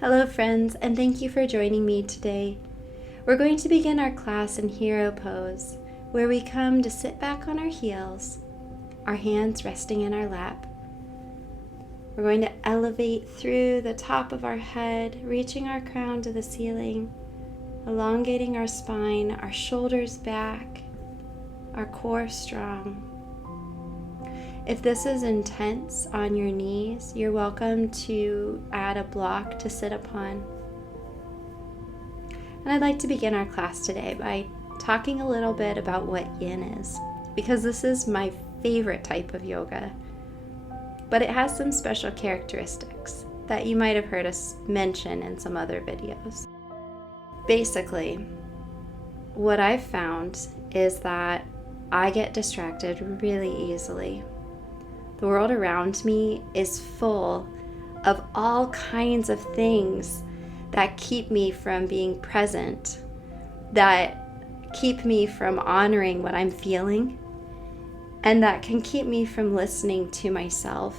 Hello friends, and thank you for joining me today. We're going to begin our class in Hero Pose, where we come to sit back on our heels, our hands resting in our lap. We're going to elevate through the top of our head, reaching our crown to the ceiling, elongating our spine, our shoulders back, our core strong. If this is intense on your knees, you're welcome to add a block to sit upon. And I'd like to begin our class today by talking a little bit about what Yin is, because this is my favorite type of yoga, but it has some special characteristics that you might have heard us mention in some other videos. Basically, what I've found is that I get distracted really easily. The world around me is full of all kinds of things that keep me from being present, that keep me from honoring what I'm feeling, and that can keep me from listening to myself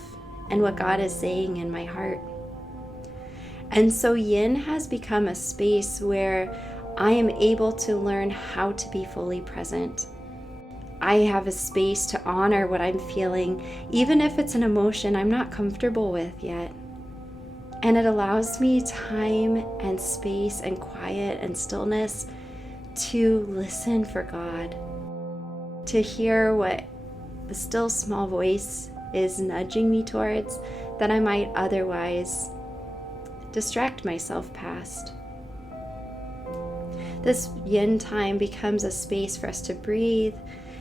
and what God is saying in my heart. And so Yin has become a space where I am able to learn how to be fully present. I have a space to honor what I'm feeling, even if it's an emotion I'm not comfortable with yet. And it allows me time and space and quiet and stillness to listen for God, to hear what the still small voice is nudging me towards that I might otherwise distract myself past. This Yin time becomes a space for us to breathe,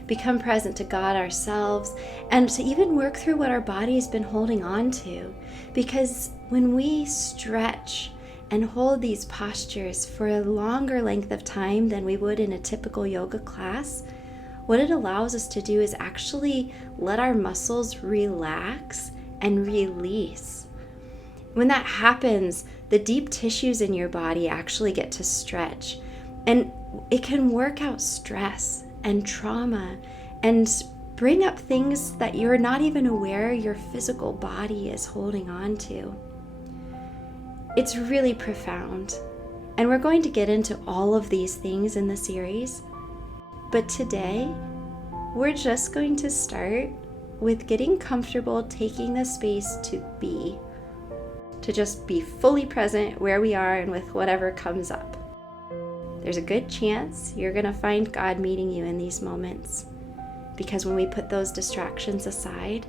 become present to God ourselves, and to even work through what our body's been holding on to. Because when we stretch and hold these postures for a longer length of time than we would in a typical yoga class, what it allows us to do is actually let our muscles relax and release. When that happens, the deep tissues in your body actually get to stretch, and it can work out stress and trauma and bring up things that you're not even aware your physical body is holding on to. It's really profound, and we're going to get into all of these things in the series, but today we're just going to start with getting comfortable taking the space to just be fully present where we are and with whatever comes up. There's a good chance you're going to find God meeting you in these moments, because when we put those distractions aside,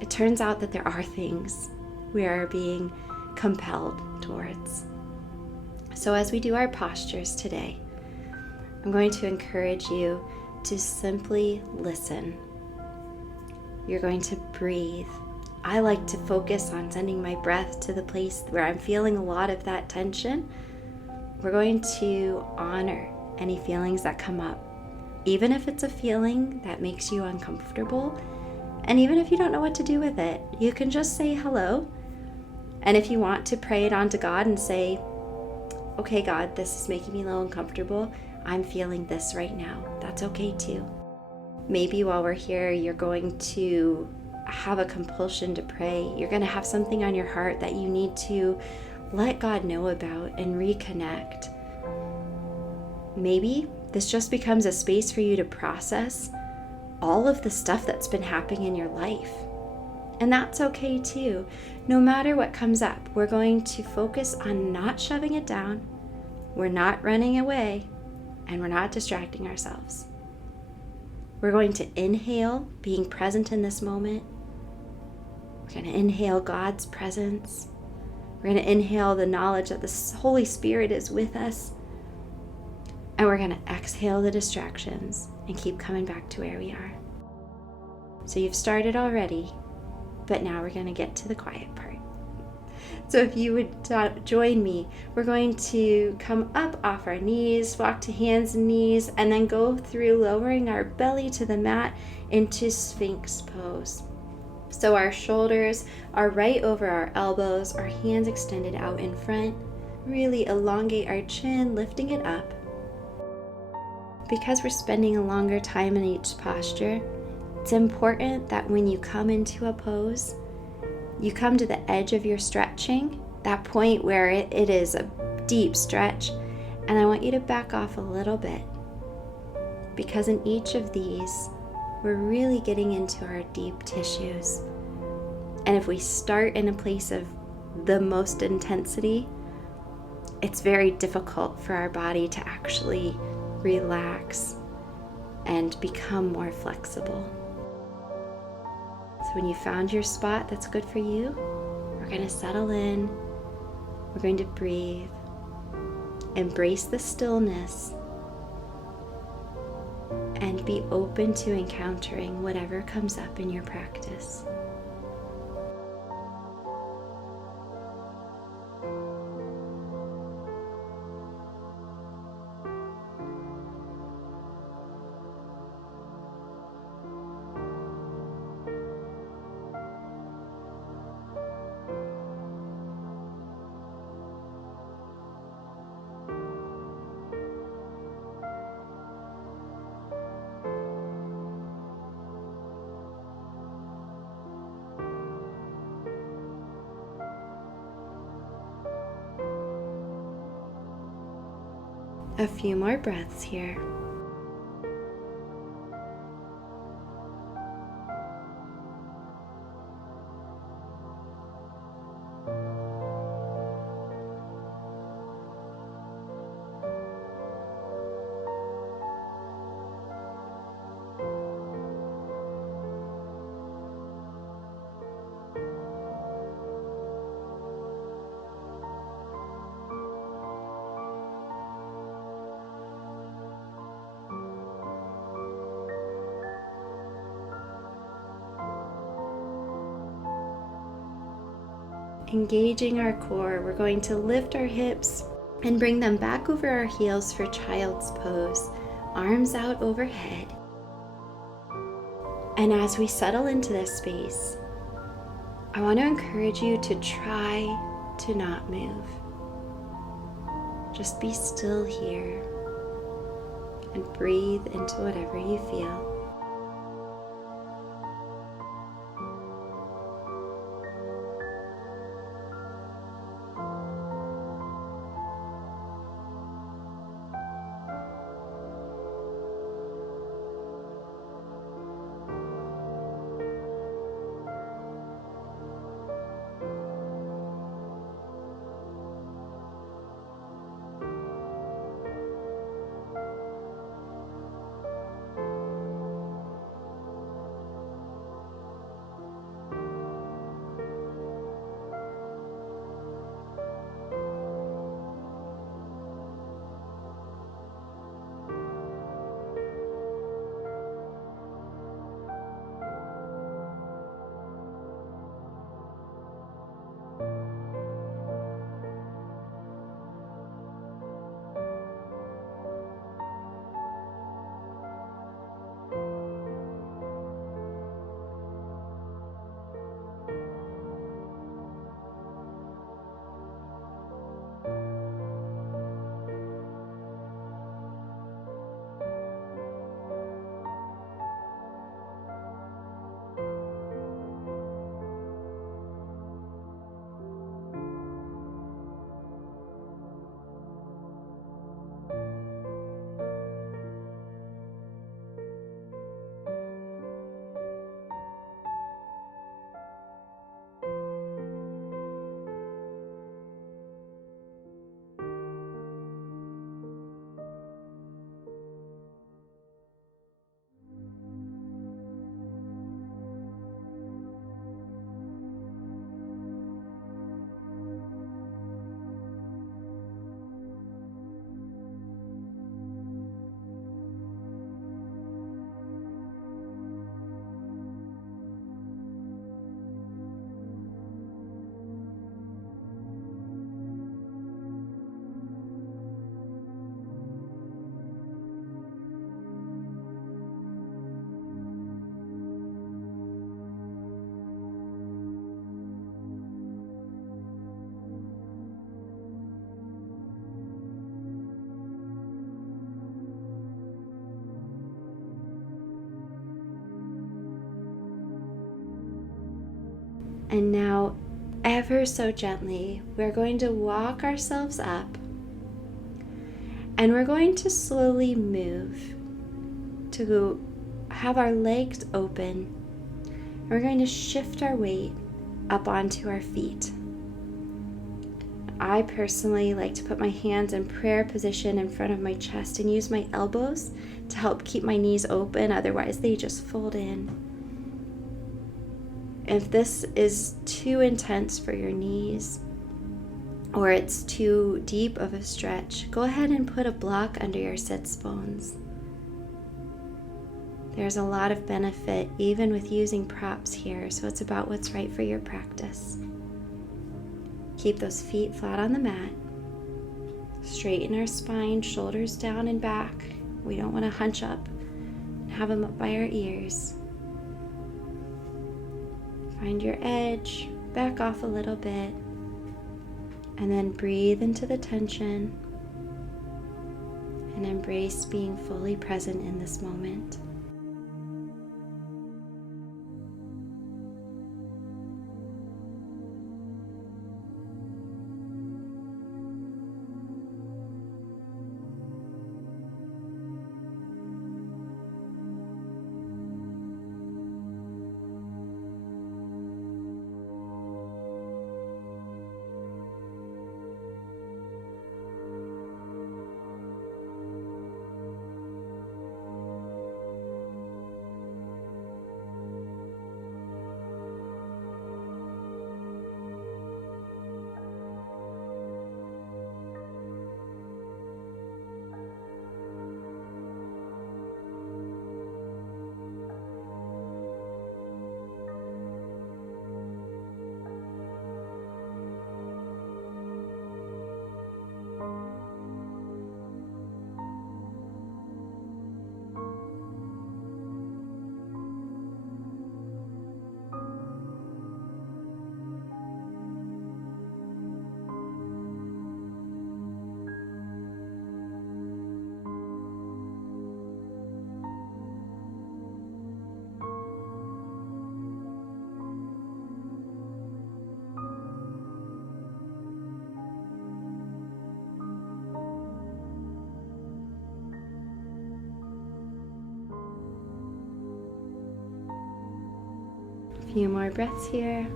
it turns out that there are things we are being compelled towards. So as we do our postures today, I'm going to encourage you to simply listen. You're going to breathe. I like to focus on sending my breath to the place where I'm feeling a lot of that tension. We're going to honor any feelings that come up, even if it's a feeling that makes you uncomfortable, and even if you don't know what to do with it, you can just say hello. And if you want to pray it onto God and say, okay, God, this is making me a little uncomfortable. I'm feeling this right now. That's okay too. Maybe while we're here, you're going to have a compulsion to pray. You're going to have something on your heart that you need to let God know about and reconnect. Maybe this just becomes a space for you to process all of the stuff that's been happening in your life. And that's okay too. No matter what comes up, we're going to focus on not shoving it down, we're not running away, and we're not distracting ourselves. We're going to inhale being present in this moment. We're going to inhale God's presence. We're going to inhale the knowledge that the Holy Spirit is with us. And we're going to exhale the distractions and keep coming back to where we are. So you've started already, but now we're going to get to the quiet part. So if you would join me, we're going to come up off our knees, walk to hands and knees, and then go through lowering our belly to the mat into Sphinx pose. So our shoulders are right over our elbows, our hands extended out in front. Really elongate our chin, lifting it up. Because we're spending a longer time in each posture, it's important that when you come into a pose, you come to the edge of your stretching that point where it is a deep stretch. And I want you to back off a little bit, because in each of these, we're really getting into our deep tissues. And if we start in a place of the most intensity, it's very difficult for our body to actually relax and become more flexible. So when you found your spot that's good for you, we're going to settle in. We're going to breathe. Embrace the stillness and be open to encountering whatever comes up in your practice. A few more breaths here. Engaging our core, we're going to lift our hips and bring them back over our heels for child's pose, arms out overhead. And as we settle into this space, I want to encourage you to try to not move. Just be still here and breathe into whatever you feel. And now ever so gently, we're going to walk ourselves up, and we're going to slowly move to have our legs open. We're going to shift our weight up onto our feet. I personally like to put my hands in prayer position in front of my chest and use my elbows to help keep my knees open, otherwise they just fold in. If this is too intense for your knees or it's too deep of a stretch, go ahead and put a block under your sits bones. There's a lot of benefit even with using props here, so it's about what's right for your practice. Keep those feet flat on the mat. Straighten our spine, shoulders down and back. We don't want to hunch up and have them up by our ears. Find your edge, back off a little bit, and then breathe into the tension and embrace being fully present in this moment. A few more breaths here.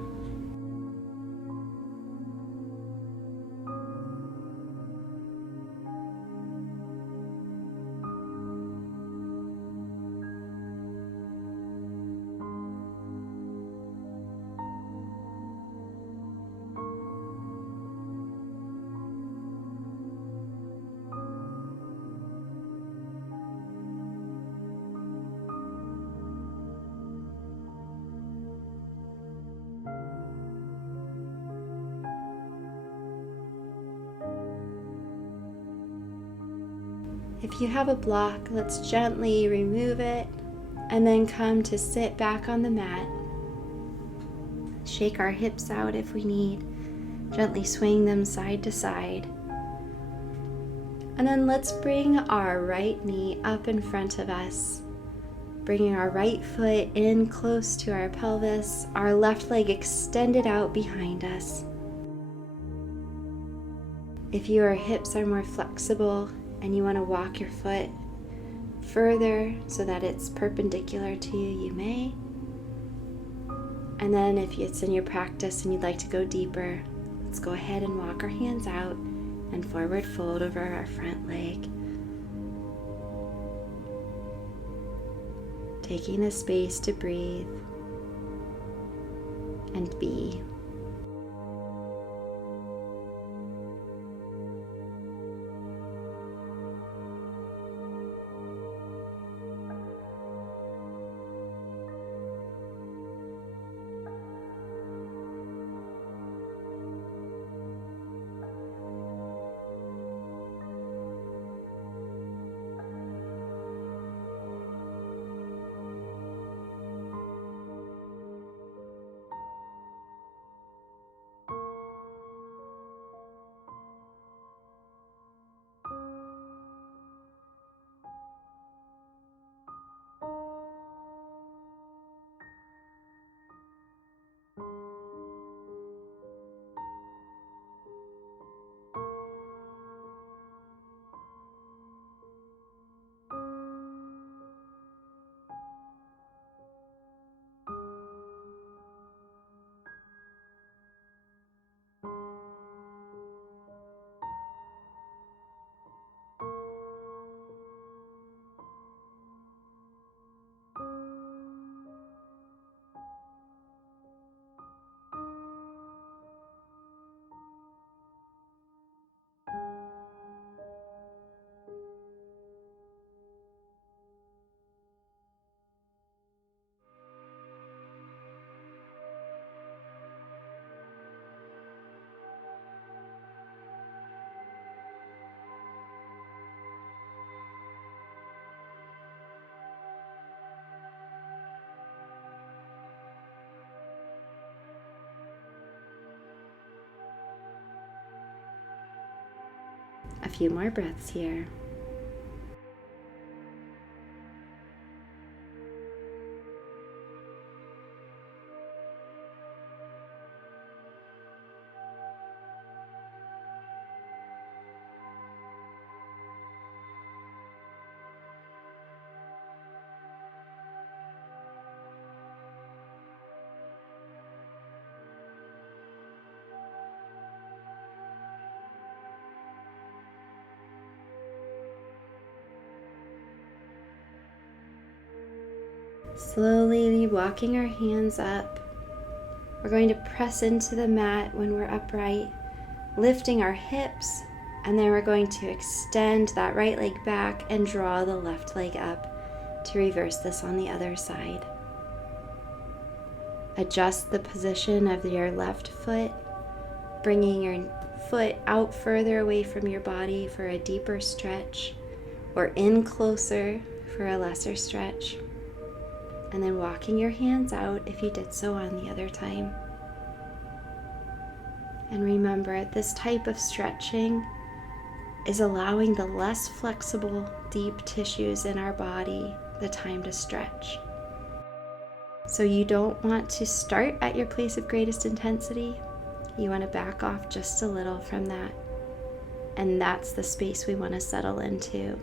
If you have a block, let's gently remove it and then come to sit back on the mat. Shake our hips out if we need. Gently swing them side to side. And then let's bring our right knee up in front of us, bringing our right foot in close to our pelvis, our left leg extended out behind us. If your hips are more flexible and you want to walk your foot further so that it's perpendicular to you, you may. And then if it's in your practice and you'd like to go deeper, let's go ahead and walk our hands out and forward fold over our front leg. Taking the space to breathe and be. A few more breaths here. Slowly walking our hands up. We're going to press into the mat when we're upright, lifting our hips, and then we're going to extend that right leg back and draw the left leg up to reverse this on the other side. Adjust the position of your left foot, bringing your foot out further away from your body for a deeper stretch, or in closer for a lesser stretch. And then walking your hands out if you did so on the other time. And remember, this type of stretching is allowing the less flexible, deep tissues in our body the time to stretch. So you don't want to start at your place of greatest intensity. You want to back off just a little from that. And that's the space we want to settle into.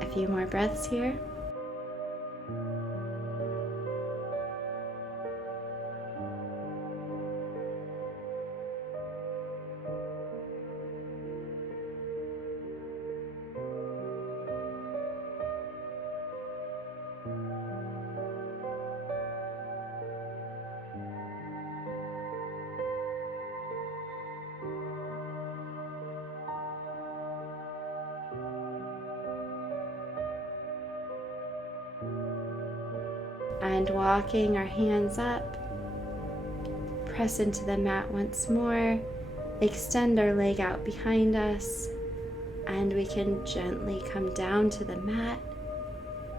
A few more breaths here. And walking our hands up, press into the mat once more, extend our leg out behind us, and we can gently come down to the mat,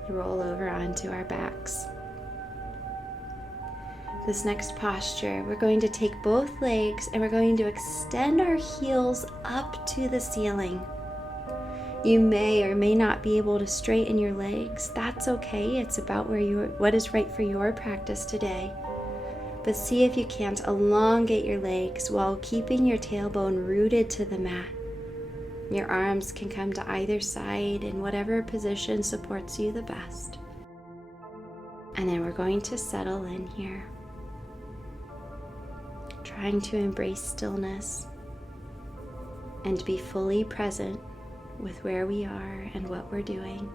roll over onto our backs. This next posture, we're going to take both legs and we're going to extend our heels up to the ceiling. You may or may not be able to straighten your legs. That's okay. It's about what is right for your practice today. But see if you can't elongate your legs while keeping your tailbone rooted to the mat. Your arms can come to either side in whatever position supports you the best. And then we're going to settle in here, trying to embrace stillness and be fully present with where we are and what we're doing.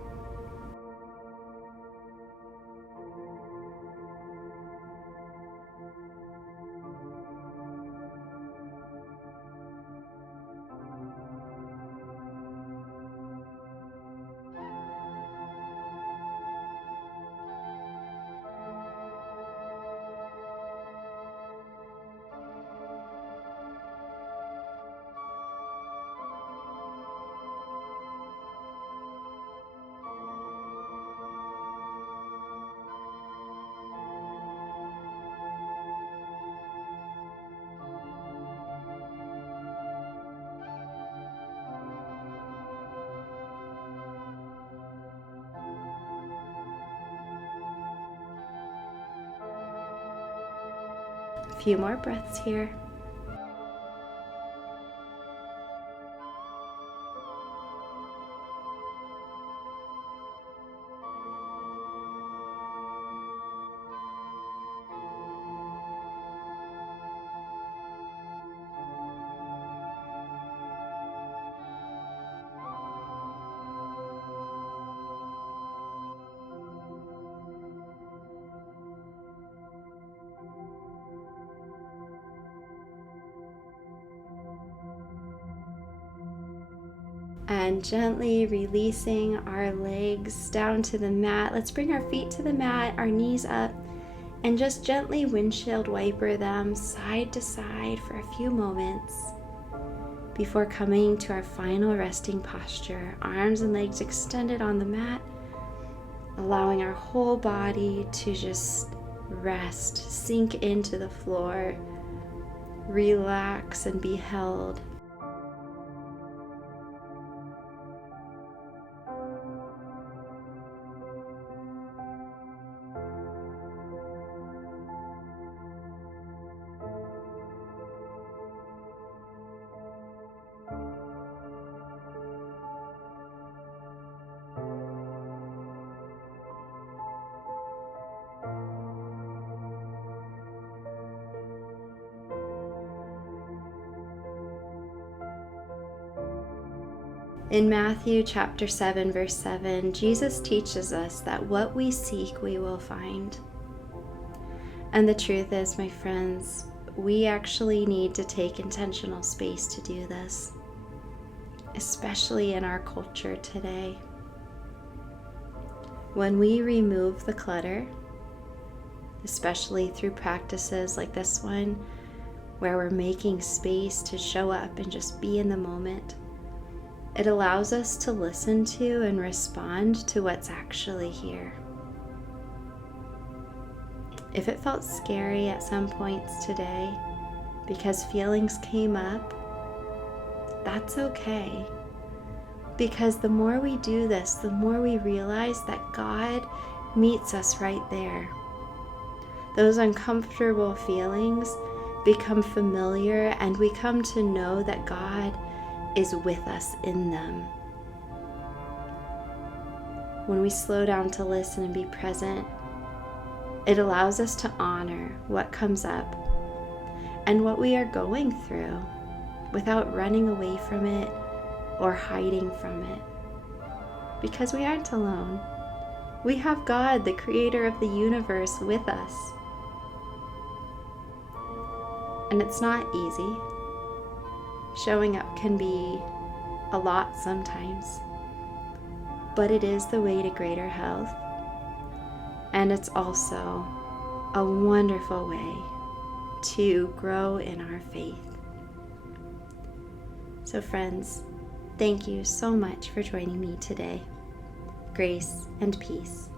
few more breaths here. And gently releasing our legs down to the mat. Let's bring our feet to the mat, our knees up, and just gently windshield wiper them side to side for a few moments before coming to our final resting posture. Arms and legs extended on the mat, allowing our whole body to just rest, sink into the floor, relax and be held. In Matthew chapter 7, verse 7, Jesus teaches us that what we seek, we will find. And the truth is, my friends, we actually need to take intentional space to do this, especially in our culture today. When we remove the clutter, especially through practices like this one, where we're making space to show up and just be in the moment, it allows us to listen to and respond to what's actually here. If it felt scary at some points today because feelings came up, that's okay. Because the more we do this, the more we realize that God meets us right there. Those uncomfortable feelings become familiar, and we come to know that God is with us in them. When we slow down to listen and be present, it allows us to honor what comes up and what we are going through without running away from it or hiding from it. Because we aren't alone. We have God, the creator of the universe, with us. And it's not easy. Showing up can be a lot sometimes, but it is the way to greater health, and it's also a wonderful way to grow in our faith. So friends, thank you so much for joining me today. Grace and peace.